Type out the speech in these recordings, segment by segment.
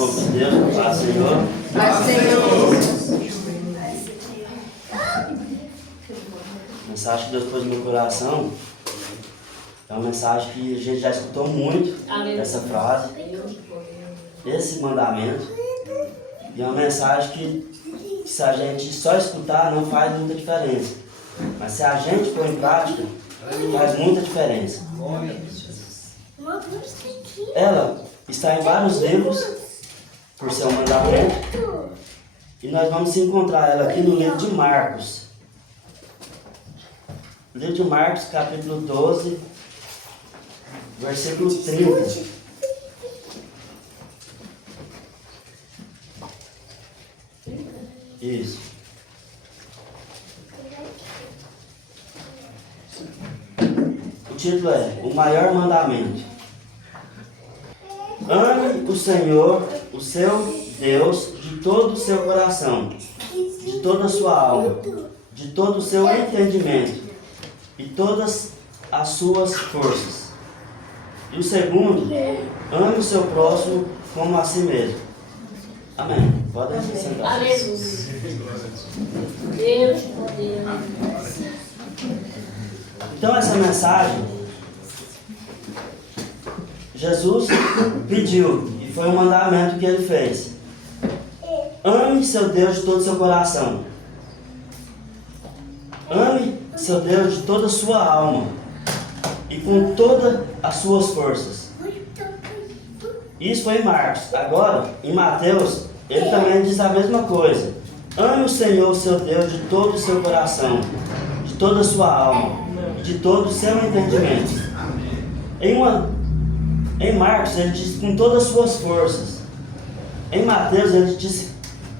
povo de Deus, paz, Senhor. Paz, Senhor. A mensagem que Deus pôs no meu coração é uma mensagem que a gente já escutou muito, essa frase, esse mandamento. E é uma mensagem que se a gente só escutar não faz muita diferença. Mas se a gente pôr em prática, faz muita diferença. Ela está em vários livros, por ser um mandamento, e nós vamos encontrar ela aqui no livro de Marcos. Livro de Marcos, capítulo 12, versículo 30. Isso. O título é O Maior Mandamento. Ame o Senhor, o seu Deus, de todo o seu coração, de toda a sua alma, de todo o seu entendimento e todas as suas forças. E o segundo, ame o seu próximo como a si mesmo. Amém. Podem se sentar. Aleluia. Deus, poder. Então essa mensagem, Jesus pediu, e foi um mandamento que ele fez. Ame seu Deus de todo o seu coração. Ame seu Deus de toda a sua alma e com todas as suas forças. Isso foi em Marcos. Agora, em Mateus, ele também diz a mesma coisa. Ame o Senhor, seu Deus, de todo o seu coração, de toda a sua alma e de todo o seu entendimento. Em Marcos, ele diz com todas as suas forças. Em Mateus, ele diz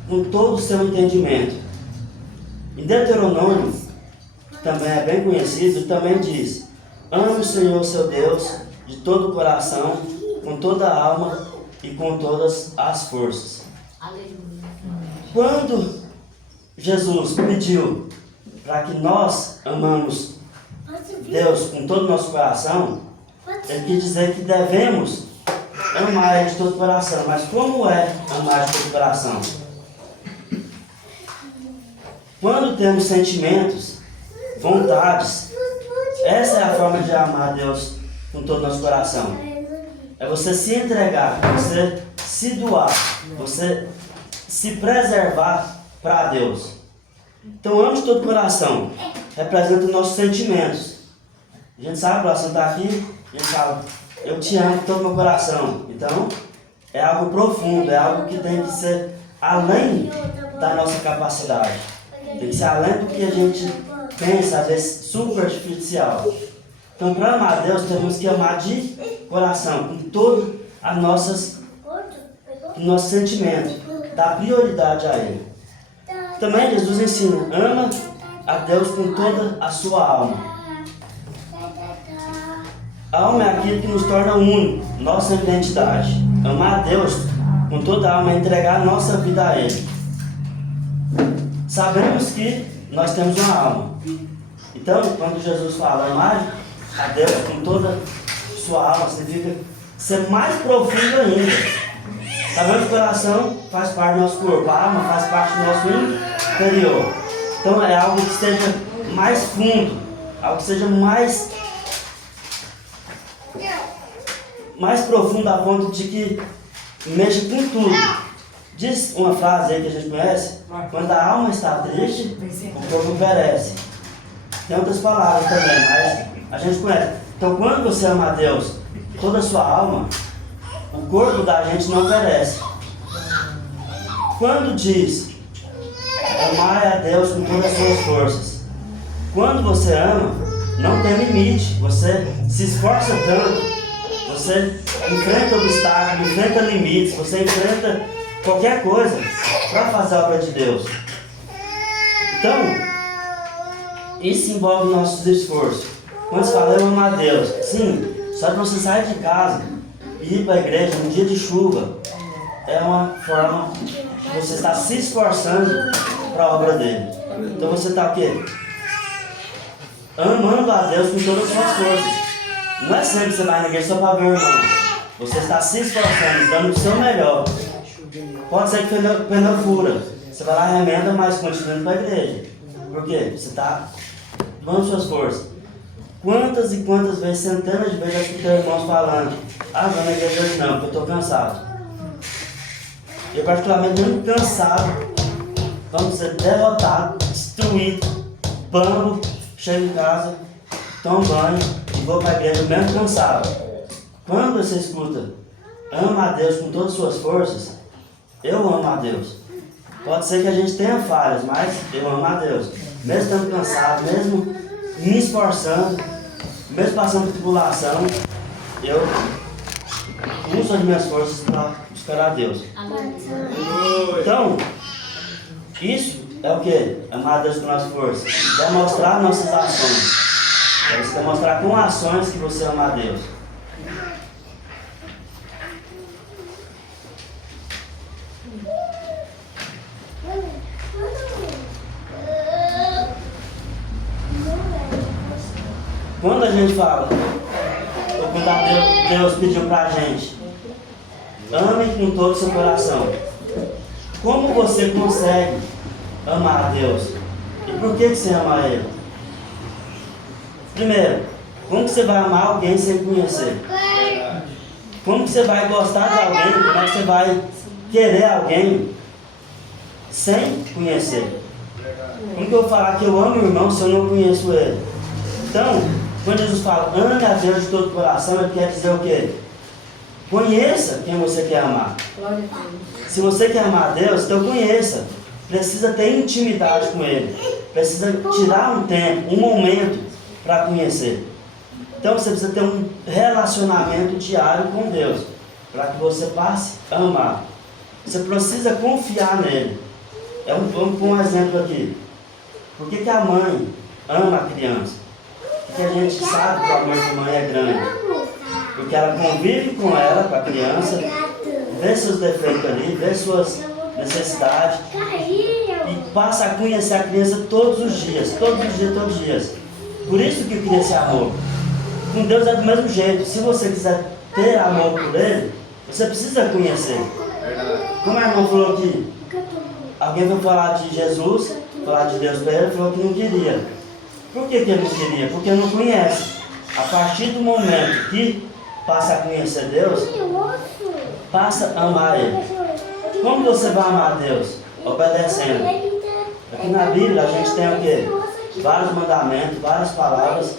com todo o seu entendimento. Em Deuteronômio, que também é bem conhecido, também diz: ame o Senhor, seu Deus, de todo o coração, com toda a alma e com todas as forças. Quando Jesus pediu para que nós amamos Deus com todo o nosso coração, ele quis dizer que devemos amar Ele de todo o coração. Mas como é amar de todo o coração? Quando temos sentimentos, vontades, essa é a forma de amar Deus com todo o nosso coração. É você se entregar, você se doar, você se preservar para Deus. Então, ame de todo o coração representa os nossos sentimentos. A gente sabe, o coração está aqui, a gente fala, eu te amo de todo o meu coração. Então, é algo profundo, é algo que tem que ser além da nossa capacidade. Tem que ser além do que a gente pensa, às vezes superficial. Então, para amar a Deus, temos que amar de coração, com todos os nossos sentimentos, dar prioridade a Ele. Também Jesus ensina, ama a Deus com toda a sua alma. A alma é aquilo que nos torna único, nossa identidade. Amar a Deus com toda a alma é entregar a nossa vida a Ele. Sabemos que nós temos uma alma. Então, quando Jesus fala amar a Deus com toda a sua alma, significa ser mais profundo ainda. Sabemos que o coração faz parte do nosso corpo, a alma faz parte do nosso interior. Então é algo que seja mais fundo, algo que seja mais profundo a ponto de que mexa com tudo. Diz uma frase aí que a gente conhece: quando a alma está triste, o corpo perece. Tem outras palavras também, mas a gente conhece. Então quando você ama a Deus, toda a sua alma, o corpo da gente não perece. Quando diz amar a Deus com todas as suas forças, quando você ama, não tem limite. Você se esforça tanto, você enfrenta obstáculos, enfrenta limites, você enfrenta qualquer coisa para fazer a obra de Deus. Então, isso envolve nossos esforços. Quando se fala eu amo a Deus, sim, só que você sair de casa e ir para a igreja num dia de chuva é uma forma de você estar se esforçando para a obra dele. Então você está o quê? Amando a Deus com todas as suas forças. Não é sempre que você vai na igreja só para ver o irmão. Você está se esforçando, dando o seu melhor Pode ser que o pneu fura. Você vai lá, remenda, mas continua indo para a igreja. Por quê? Você está doando suas forças. Quantas e quantas vezes, centenas de vezes, eu escutei irmãos falando: ah, vou na igreja hoje não, porque eu estou cansado. Eu particularmente muito cansado. Vamos ser derrotado, destruído, bambo, chego em casa, tomo banho e vou para a igreja mesmo cansado. Quando você escuta, ama a Deus com todas as suas forças, eu amo a Deus. Pode ser que a gente tenha falhas, mas eu amo a Deus. Mesmo estando cansado, mesmo me esforçando, mesmo passando por tribulação, eu uso as minhas forças para buscar a Deus. Então, isso é o que? Amar a Deus com as forças. Demonstrar nossas ações. É isso, demonstrar com ações que você ama a Deus. Quando a gente fala, ou quando Deus pediu pra gente, ame com todo o seu coração. Como você consegue amar a Deus? E por que você ama Ele? Primeiro, como que você vai amar alguém sem conhecer? Como que você vai gostar de alguém? Como é que você vai querer alguém sem conhecer? Como que eu vou falar que eu amo o irmão se eu não conheço ele? Então, quando Jesus fala, ame a Deus de todo o coração, ele quer dizer o quê? Conheça quem você quer amar. Se você quer amar a Deus, então conheça. Precisa ter intimidade com Ele. Precisa tirar um tempo, um momento para conhecer. Então você precisa ter um relacionamento diário com Deus, para que você passe a amar. Você precisa confiar nele. Vamos pôr um exemplo aqui. Por que a mãe ama a criança? Porque a gente sabe que o amor de mãe é grande. Porque ela convive com ela, com a criança, vê seus defeitos ali, vê suas necessidades e passa a conhecer a criança todos os dias, todos os dias, todos os dias. Por isso que cria esse amor. Com Deus é do mesmo jeito. Se você quiser ter amor por Ele, você precisa conhecer. Como a irmã falou aqui, alguém foi falar de Jesus, falar de Deus para ele, falou que não queria. Por que ele não queria? Porque não conhece. A partir do momento que passa a conhecer Deus, passa a amar Ele. Como você vai amar a Deus? Obedecendo. Aqui na Bíblia a gente tem o quê? Vários mandamentos, várias palavras,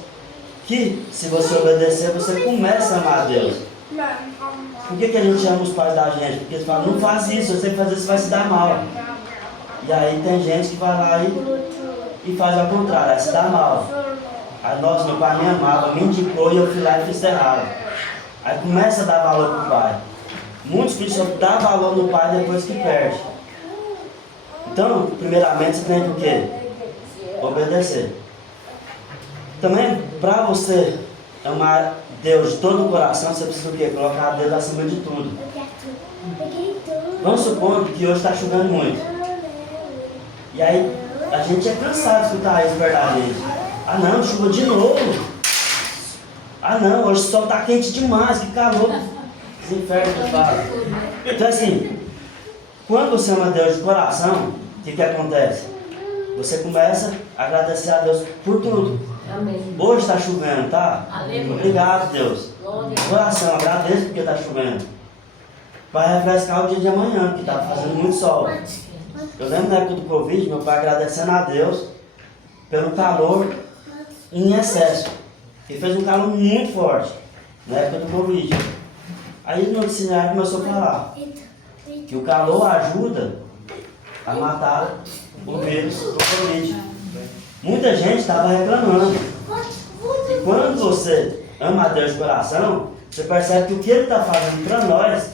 que se você obedecer, você começa a amar a Deus. Por que a gente ama os pais da gente? Porque eles falam, não faz isso, você fazer isso vai se dar mal. E aí tem gente que vai lá e faz ao contrário, aí se dá mal. Aí, nossa, meu pai me amava, me indicou e eu fui lá e fiz errado. Aí começa a dar valor pro pai. Muitos filhos só dão valor no pai depois que perde. Então, primeiramente, você tem que o quê? Obedecer. Também, para você amar Deus de todo o coração, você precisa o quê? Colocar Deus acima de tudo. Vamos supor que hoje está chovendo muito. E aí, a gente é cansado de escutar isso perto da gente. Ah não, chuva de novo. Ah não, hoje o sol está quente demais, que calor. Os infernos que falam. Então assim, quando você ama Deus de coração, o que acontece? Você começa a agradecer a Deus por tudo. Amém. Hoje está chovendo, tá? Aleluia. Obrigado, Deus. De coração, agradeço porque está chovendo. Vai refrescar o dia de amanhã, porque está fazendo muito sol. Eu lembro na época do Covid, meu pai agradecendo a Deus pelo calor em excesso. Ele fez um calor muito forte na época do Covid. Aí no noticiário começou a falar que o calor ajuda a matar o vírus do Covid. Muita gente estava reclamando. E quando você ama a Deus de coração, você percebe que o que Ele está fazendo para nós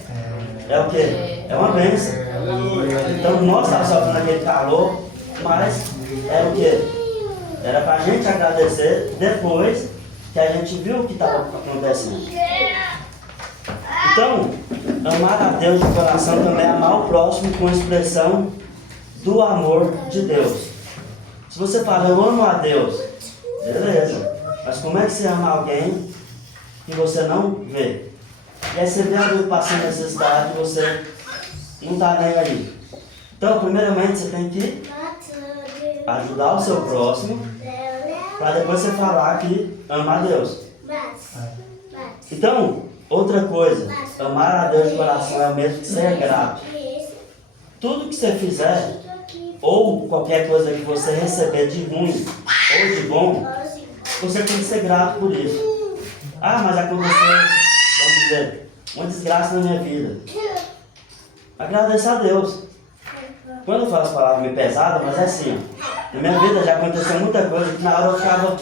é o quê? É uma bênção. Então nós estávamos sofrendo aquele calor, mas é o quê? Era para a gente agradecer depois que a gente viu o que estava acontecendo. Então, amar a Deus de coração também é amar o próximo com expressão do amor de Deus. Se você fala, eu amo a Deus, beleza. Mas como é que você ama alguém que você não vê? E aí você vê alguém passando necessidade, você não está nem aí. Então, primeiramente, você tem que ajudar o seu próximo, para depois você falar que ama a Deus. Então, outra coisa, amar a Deus de coração é o mesmo que ser grato. Tudo que você fizer, ou qualquer coisa que você receber de ruim ou de bom, você tem que ser grato por isso. Ah, mas aconteceu, vamos dizer, uma desgraça na minha vida. Agradeça a Deus. Quando eu falo as palavras meio pesadas, mas é assim, ó, na minha vida já aconteceu muita coisa que na hora eu ficava,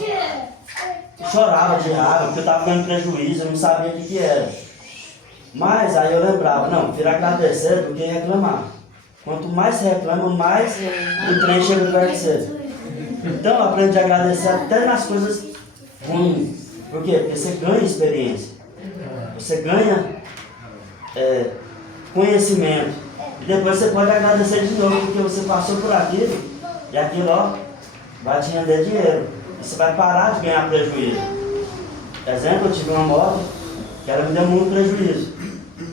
chorava de raiva, porque eu estava ganhando prejuízo, eu não sabia o que era. Mas aí eu lembrava, não, prefiro agradecer do que reclamar. Quanto mais você reclama, mais o trem chega perto de você. Então eu aprendi a agradecer até nas coisas ruins. Por quê? Porque você ganha experiência. Você ganha conhecimento. E depois você pode agradecer de novo, porque você passou por aquilo. E aquilo, ó, vai te render dinheiro. E você vai parar de ganhar prejuízo. Exemplo, eu tive uma moto que ela me deu muito prejuízo.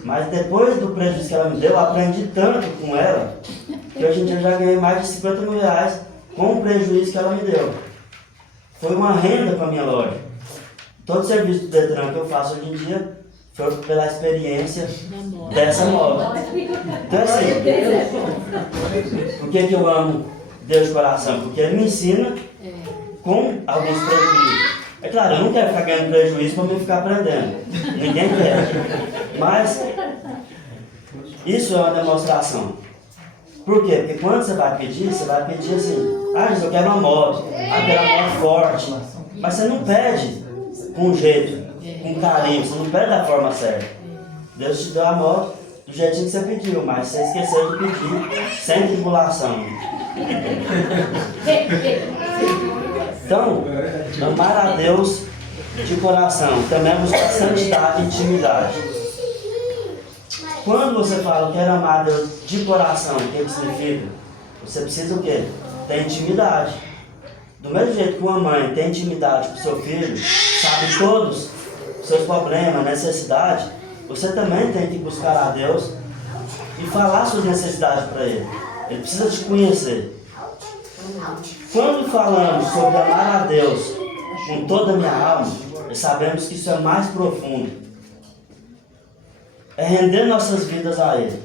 Mas depois do prejuízo que ela me deu, eu aprendi tanto com ela, que hoje em dia eu já ganhei mais de 50 mil reais com o prejuízo que ela me deu. Foi uma renda para a minha loja. Todo serviço do Detran que eu faço hoje em dia foi pela experiência dessa moto. Então assim, por que eu amo Deus de coração? Porque Ele me ensina com alguns prejuízos. É claro, eu não quero ficar ganhando prejuízo para me ficar aprendendo. Ninguém quer. Mas isso é uma demonstração. Por quê? Porque quando você vai pedir assim, ah, eu quero uma moto, eu quero uma moto forte. Mas você não pede com jeito, com carinho, você não pede da forma certa. Deus te deu a moto do jeitinho que você pediu, mas você esqueceu de pedir sem tribulação. Então, amar a Deus de coração, também é buscar santidade e intimidade. Quando você fala, eu quero amar a Deus de coração, o que significa? Você precisa o quê? Ter intimidade. Do mesmo jeito que uma mãe tem intimidade com o seu filho, sabe todos os seus problemas, necessidades, você também tem que buscar a Deus e falar suas necessidades para Ele. Ele precisa te conhecer. Quando falamos sobre amar a Deus com toda a minha alma, sabemos que isso é mais profundo. É render nossas vidas a Ele.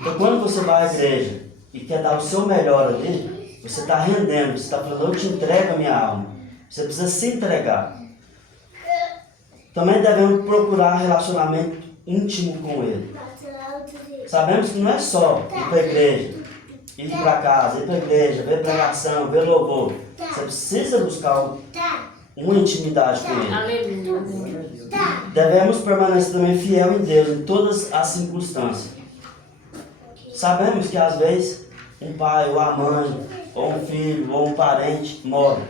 Então quando você vai à igreja e quer dar o seu melhor ali, você está rendendo, você está falando, eu te entrego a minha alma. Você precisa se entregar. Também devemos procurar relacionamento íntimo com Ele. Sabemos que não é só ir para a igreja, ir para casa, ir para a igreja, ver pregação, ver louvor. Você precisa buscar uma intimidade com Ele. Devemos permanecer também fiel em Deus em todas as circunstâncias. Sabemos que às vezes um pai, ou a mãe, ou um filho, ou um parente morre.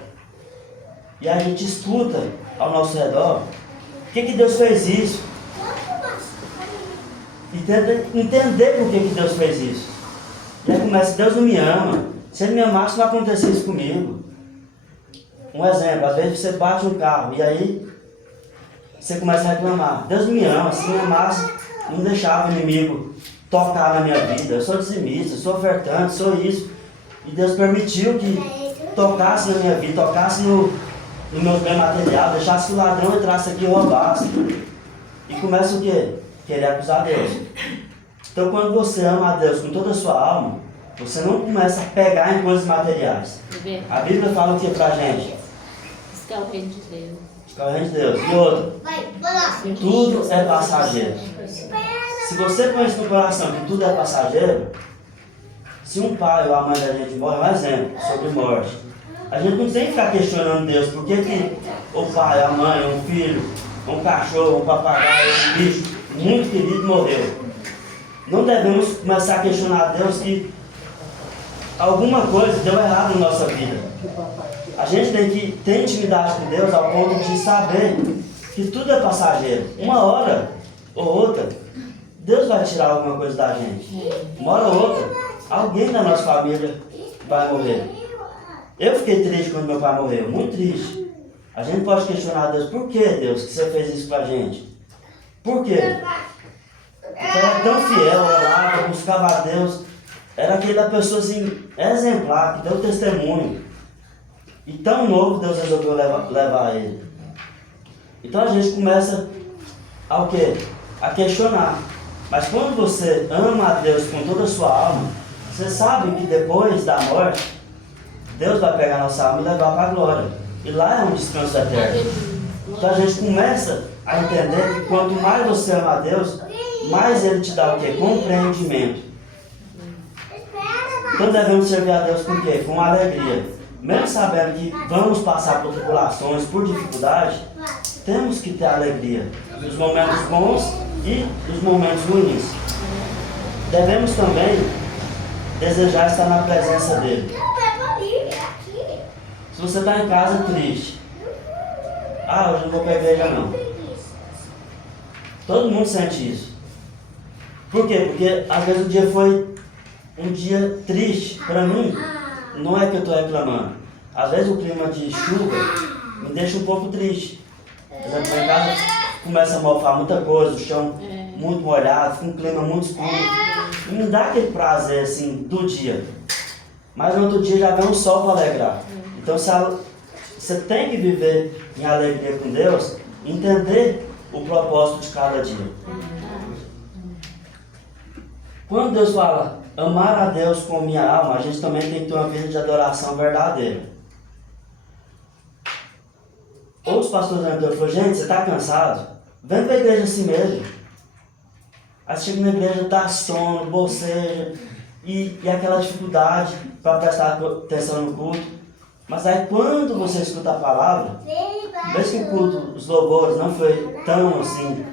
E a gente escuta ao nosso redor, por que Deus fez isso? E tenta entender por que Deus fez isso. E aí começa, Deus não me ama. Se Ele me amasse, não acontecia isso comigo. Um exemplo, às vezes você bate um carro e aí você começa a reclamar. Deus me ama, se me amasse, não deixava o inimigo tocar na minha vida. Eu sou dizimista, sou ofertante, sou isso. E Deus permitiu que tocasse na minha vida, tocasse no meu bem material, deixasse que o ladrão entrasse aqui e roubasse. E começa o quê? Querer acusar Deus. Então quando você ama a Deus com toda a sua alma, você não começa a pegar em coisas materiais. A Bíblia fala o que pra gente? Buscar o reino de Deus. Buscar o reino de Deus. E outra, tudo é passageiro. Se você põe isso no coração que tudo é passageiro, se um pai ou a mãe da gente morre, é um exemplo sobre morte. A gente não tem que ficar questionando Deus, por que o pai, a mãe, um filho, um cachorro, um papagaio, um bicho muito querido morreu. Não devemos começar a questionar Deus que alguma coisa deu errado na nossa vida. A gente tem que ter intimidade com Deus ao ponto de saber que tudo é passageiro. Uma hora ou outra, Deus vai tirar alguma coisa da gente. Uma hora ou outra, alguém da nossa família vai morrer. Eu fiquei triste quando meu pai morreu, muito triste. A gente pode questionar Deus, por que Deus que você fez isso pra gente? Por quê? Então era tão fiel, orava, buscava a Deus. Era aquela pessoa assim, exemplar, que deu testemunho. E tão novo Deus resolveu levar ele. Então a gente começa a o quê? A questionar. Mas quando você ama a Deus com toda a sua alma, você sabe que depois da morte, Deus vai pegar a nossa alma e levar para a glória. E lá é um descanso eterno. Então a gente começa a entender que quanto mais você ama a Deus, mais Ele te dá o quê? Compreendimento. Então devemos servir a Deus com o quê? Com alegria. Mesmo sabendo que vamos passar por tribulações, por dificuldade, temos que ter alegria. Nos momentos bons e nos momentos ruins. Devemos também desejar estar na presença dEle. Se você está em casa triste, hoje não vou para a igreja não. Todo mundo sente isso. Por quê? Porque às vezes o dia foi um dia triste. Para mim, não é que eu estou reclamando. Às vezes o clima de chuva me deixa um pouco triste. Por exemplo, lá em casa começa a mofar muita coisa, o chão muito molhado, fica um clima muito escuro. E me dá aquele prazer assim do dia. Mas no outro dia já vem um sol para alegrar. Então você tem que viver em alegria com Deus, entender o propósito de cada dia. Quando Deus fala amar a Deus com minha alma, a gente também tem que ter uma vida de adoração verdadeira. Outros pastores da minha falaram, gente, você está cansado? Vem para a igreja assim mesmo. Aí você chega na igreja, dá sono, boceja, e aquela dificuldade para prestar atenção no culto. Mas aí quando você escuta a palavra, mesmo que o culto, os louvores não foi tão assim,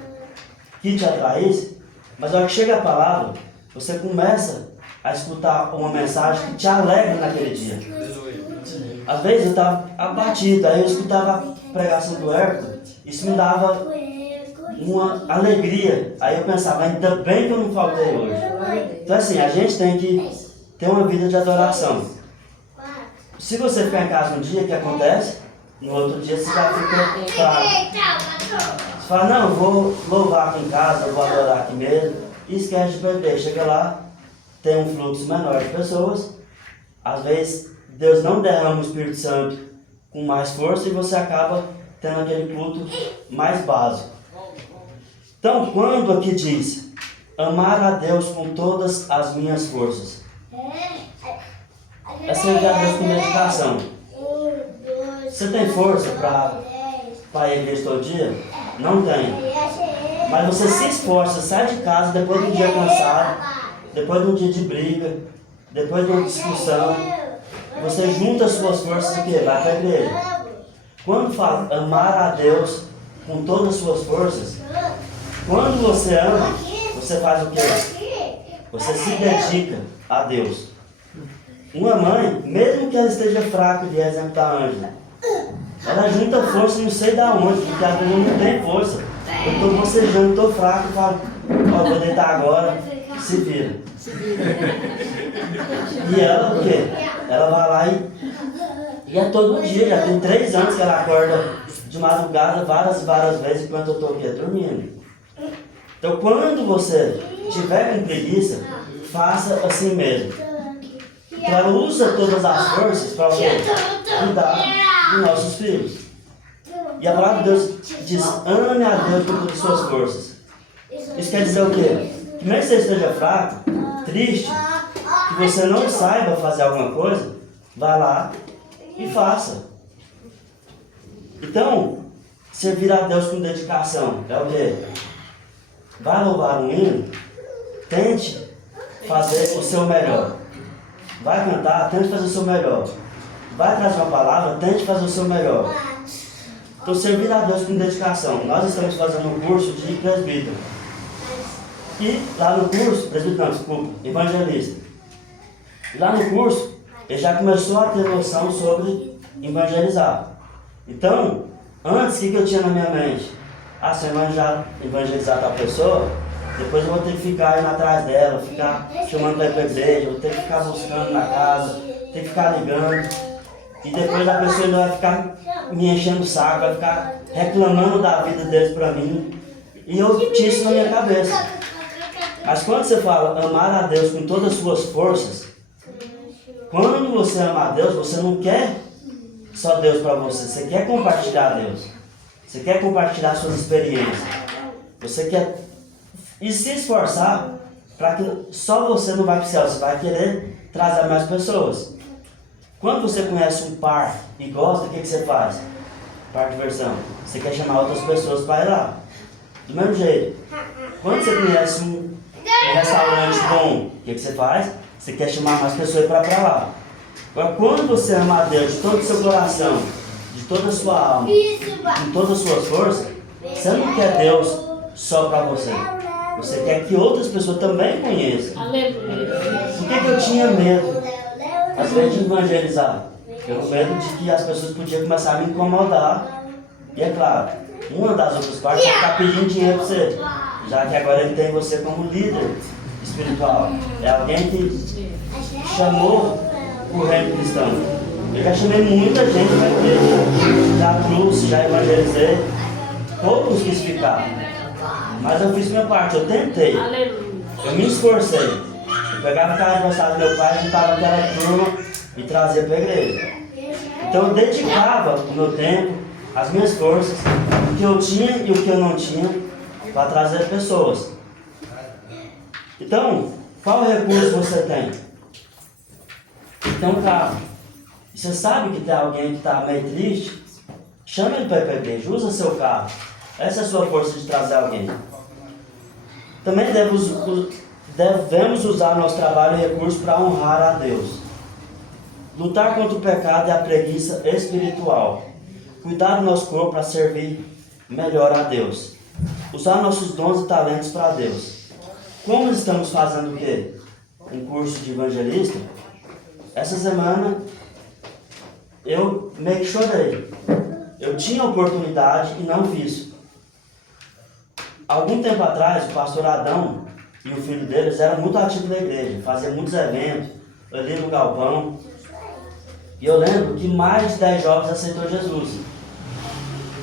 que te atraísse, mas na hora que chega a palavra, você começa a escutar uma mensagem que te alegra naquele dia. Às vezes eu estava abatido, aí eu escutava a pregação do Everton, isso me dava uma alegria. Aí eu pensava, ainda bem que eu não faltei hoje. Então assim, a gente tem que ter uma vida de adoração. Se você ficar em casa um dia, o que acontece? No outro dia você já fica fraco. Você fala, não, eu vou louvar aqui em casa, eu vou adorar aqui mesmo. E esquece de perder. Chega lá, tem um fluxo menor de pessoas. Às vezes, Deus não derrama o Espírito Santo com mais força e você acaba tendo aquele culto mais básico. Então, quando aqui diz, amar a Deus com todas as minhas forças, é servir a Deus com dedicação. Você tem força para ir à igreja todo dia? Não tem. Mas você se esforça, sai de casa depois de um dia cansado, depois de um dia de briga, depois de uma discussão. Você junta as suas forças e que vai para a igreja. Quando fala amar a Deus com todas as suas forças, quando você ama, você faz o quê? Você se dedica a Deus. Uma mãe, mesmo que ela esteja fraca, de exemplo da Ângela, ela junta força não sei da onde, porque às vezes não tem força. Eu estou bocejando, estou fraco, falo, vou deitar agora, se vira. E ela o quê? Ela vai lá e é todo dia, já tem 3 anos que ela acorda de madrugada várias vezes enquanto eu estou aqui dormindo. Então quando você tiver com preguiça, faça assim mesmo. Então ela usa todas as forças para cuidar dos nossos filhos. E a palavra de Deus diz, ame a Deus com todas as suas forças. Isso quer dizer o quê? Que mesmo que você esteja fraco, triste, que você não saiba fazer alguma coisa, vai lá e faça. Então, servir a Deus com dedicação é o quê? Vai louvar um hino, tente fazer o seu melhor. Vai cantar, tente fazer o seu melhor. Vai trazer uma palavra, tente fazer o seu melhor. Então, servir a Deus com dedicação. Nós estamos fazendo um curso de presbítero. E lá no curso, presbítero não, desculpa, evangelista. E lá no curso, ele já começou a ter noção sobre evangelizar. Então, antes, o que eu tinha na minha mente? Se eu evangelizar tal pessoa, depois eu vou ter que ficar indo atrás dela, ficar chamando para ir para a igreja, vou ter que ficar buscando na casa, ter que ficar ligando. E depois a pessoa ainda vai ficar me enchendo o saco, vai ficar reclamando da vida deles para mim. E eu tinha isso na minha cabeça. Mas quando você fala amar a Deus com todas as suas forças, quando você ama a Deus, você não quer só Deus para você. Você quer compartilhar Deus. Você quer compartilhar suas experiências. Você quer e se esforçar para que só você não vai para o céu. Você vai querer trazer mais pessoas. Quando você conhece um par e gosta, o que você faz? Par de diversão. Você quer chamar outras pessoas para ir lá. Do mesmo jeito. Quando você conhece um restaurante bom, o que você faz? Você quer chamar mais pessoas para lá. Agora, quando você ama a Deus de todo o seu coração, de toda a sua alma, de todas as suas forças, você não quer Deus só para você. Você quer que outras pessoas também conheçam. Aleluia. Por que eu tinha medo, às vezes, de evangelizar? Eu tinha medo de que as pessoas podiam começar a me incomodar. E é claro, uma das outras partes é ficar pedindo dinheiro para você, já que agora ele tem você como líder espiritual. É alguém que chamou o reino cristão. Eu já chamei muita gente na igreja, já trouxe, já evangelizei. Poucos quis ficar. Mas eu fiz minha parte, eu tentei. Eu me esforcei. Eu pegava o carro de do meu pai, juntava aquela turma e trazia para a igreja. Então eu dedicava o meu tempo, as minhas forças, o que eu tinha e o que eu não tinha, para trazer pessoas. Então, qual recurso você tem? Então, um carro. Você sabe que tem alguém que está meio triste? Chama ele para ir para a igreja, usa seu carro. Essa é a sua força de trazer alguém. Também devemos usar nosso trabalho e recursos para honrar a Deus. Lutar contra o pecado e a preguiça espiritual. Cuidar do nosso corpo para servir melhor a Deus. Usar nossos dons e talentos para Deus. Como estamos fazendo o quê? Um curso de evangelista. Essa semana eu meio que chorei. Eu tinha oportunidade e não fiz. Algum tempo atrás, o pastor Adão e o filho deles eram muito ativos na igreja, faziam muitos eventos ali no galpão. E eu lembro que mais de 10 jovens aceitou Jesus.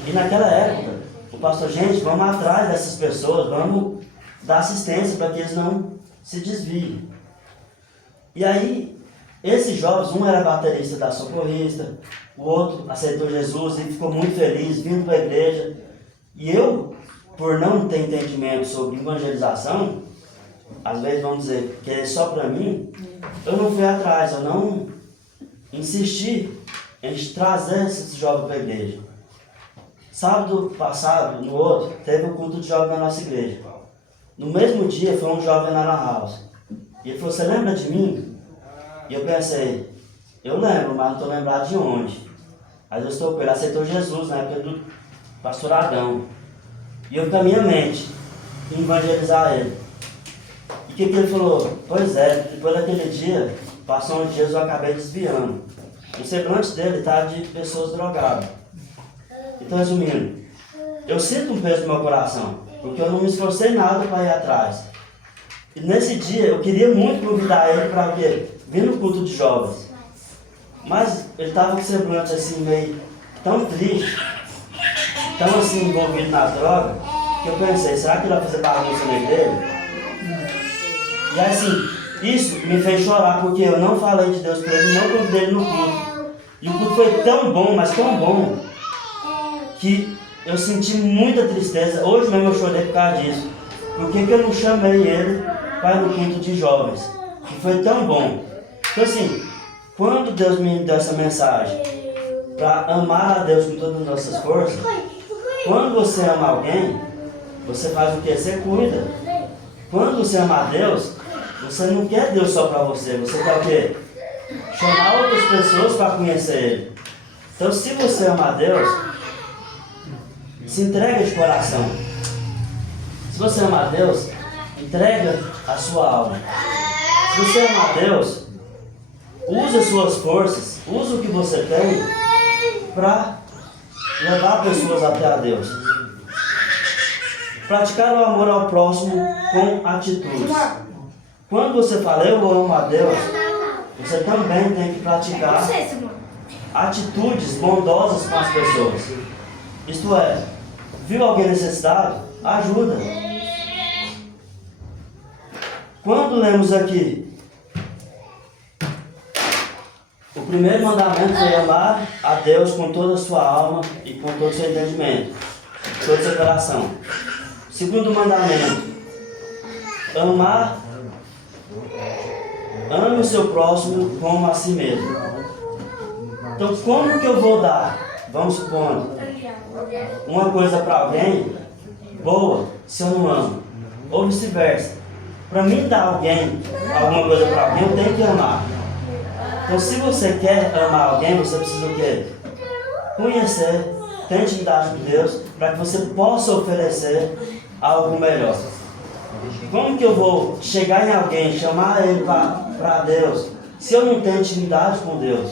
E naquela época, o pastor, gente, vamos atrás dessas pessoas, vamos dar assistência para que eles não se desviem. E aí, esses jovens, um era baterista da Socorrista, o outro aceitou Jesus e ficou muito feliz, vindo para a igreja. E eu, por não ter entendimento sobre evangelização, às vezes vamos dizer que é só para mim, eu não fui atrás, eu não insisti em trazer esses jovens para a igreja. Sábado passado, no outro, teve um culto de jovens na nossa igreja. No mesmo dia foi um jovem lá na house. E ele falou, você lembra de mim? E eu pensei, eu lembro, mas não estou lembrado de onde. Mas eu estou com ele, aceitou Jesus na época do pastor Adão. E eu com a minha mente em evangelizar ele. E o que ele falou? Pois é, depois daquele dia, passou uns dias eu acabei desviando. O semblante dele está de pessoas drogadas. Então, resumindo, eu sinto um peso no meu coração, porque eu não me esforcei nada para ir atrás. E nesse dia eu queria muito convidar ele para o quê? Vir no culto de jovens. Mas ele estava com o semblante assim, meio tão triste, tão assim envolvido nas drogas, que eu pensei, será que ele vai fazer bagunça na igreja? E assim, isso me fez chorar, porque eu não falei de Deus para ele, não convidei ele no culto. E o culto foi tão bom, mas tão bom, que eu senti muita tristeza. Hoje mesmo eu chorei por causa disso. Por que eu não chamei ele para ir no culto de jovens? Que foi tão bom. Então assim, quando Deus me deu essa mensagem para amar a Deus com todas as nossas forças, quando você ama alguém, você faz o quê? Você cuida. Quando você ama a Deus, você não quer Deus só para você. Você quer o quê? Chamar outras pessoas para conhecer Ele. Então se você ama a Deus, se entrega de coração. Se você ama a Deus, entrega a sua alma. Se você ama a Deus, use as suas forças, use o que você tem para levar pessoas até a Deus. Praticar o amor ao próximo com atitudes. Quando você fala eu amo a Deus, você também tem que praticar atitudes bondosas com as pessoas. Isto é, viu alguém necessitado? Ajuda. quando lemos aqui, o primeiro mandamento foi amar a Deus com toda a sua alma e com todo o seu entendimento, todo o seu coração. Segundo mandamento, ame o seu próximo como a si mesmo. Então, como que eu vou dar, vamos supor, uma coisa para alguém boa, se eu não amo? Ou vice-versa. Para mim dar alguma coisa para alguém, eu tenho que amar. Então, se você quer amar alguém, você precisa o quê? Conhecer, ter intimidade com Deus, para que você possa oferecer algo melhor. Como que eu vou chegar em alguém, chamar ele para Deus, se eu não tenho intimidade com Deus?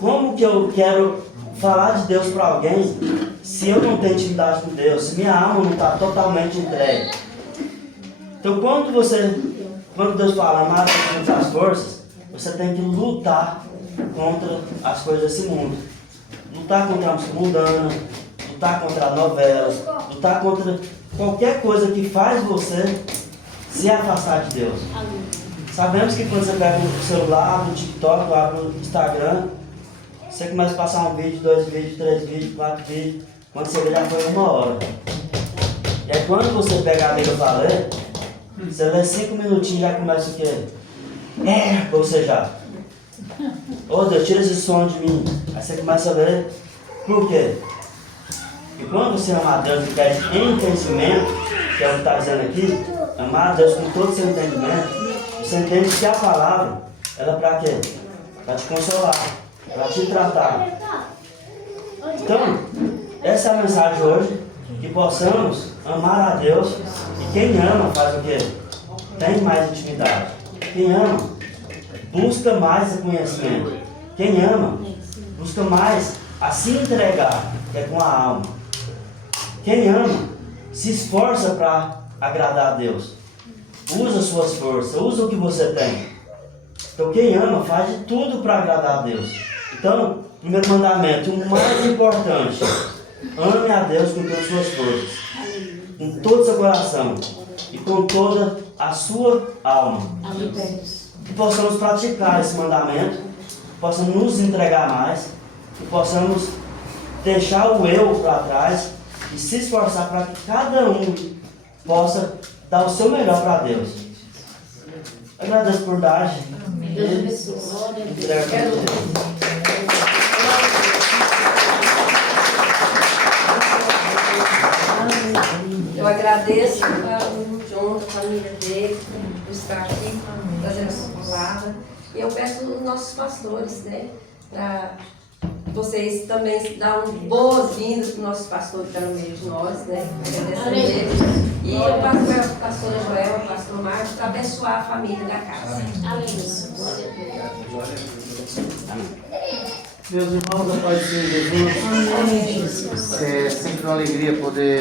Como que eu quero falar de Deus para alguém, se eu não tenho intimidade com Deus, se minha alma não está totalmente entregue? Então, quando Deus fala amar com todas as forças, você tem que lutar contra as coisas desse mundo. Lutar contra a música mundana, lutar contra a novela, lutar contra qualquer coisa que faz você se afastar de Deus. Sabemos que quando você pega o celular, o TikTok, abre o Instagram, você começa a passar um vídeo, 2 vídeos, 3 vídeos, 4 vídeos, quando você vê já foi 1 hora. E aí quando você pega a Bíblia para ler, você lê 5 minutinhos e já começa o quê? Bocejar. Oh Deus, tira esse som de mim. Aí você começa a ler. Por quê? E quando você ama a Deus e pede entendimento, que é o que está dizendo aqui, amar a Deus com todo o seu entendimento, você entende que a palavra, ela é para quê? Para te consolar, para te tratar. Então, essa é a mensagem hoje, que possamos amar a Deus, e quem ama faz o quê? Tem mais intimidade. Quem ama, busca mais conhecimento. Quem ama, busca mais a se entregar, que é com a alma. Quem ama, se esforça para agradar a Deus. Usa suas forças, usa o que você tem. Então quem ama faz de tudo para agradar a Deus. Então, primeiro mandamento, o mais importante, ame a Deus com todas as suas forças, com todo o seu coração e com toda a sua alma. Que possamos praticar esse mandamento, que possamos nos entregar mais, que possamos deixar o eu para trás e se esforçar para que cada um possa dar o seu melhor para Deus. Agradeço por dar. Deus abençoe. Eu agradeço ao João, a família dele, por estar aqui, trazendo a sua palavra. E eu peço aos nossos pastores, né, para vocês também dar boas-vindas para o nosso pastor que está no meio de nós, né, agradecendo ele. E eu passo para a pastora Joelma, o pastor Marcos, para abençoar a família da casa. Meus irmãos, a paz de Jesus. É sempre uma alegria poder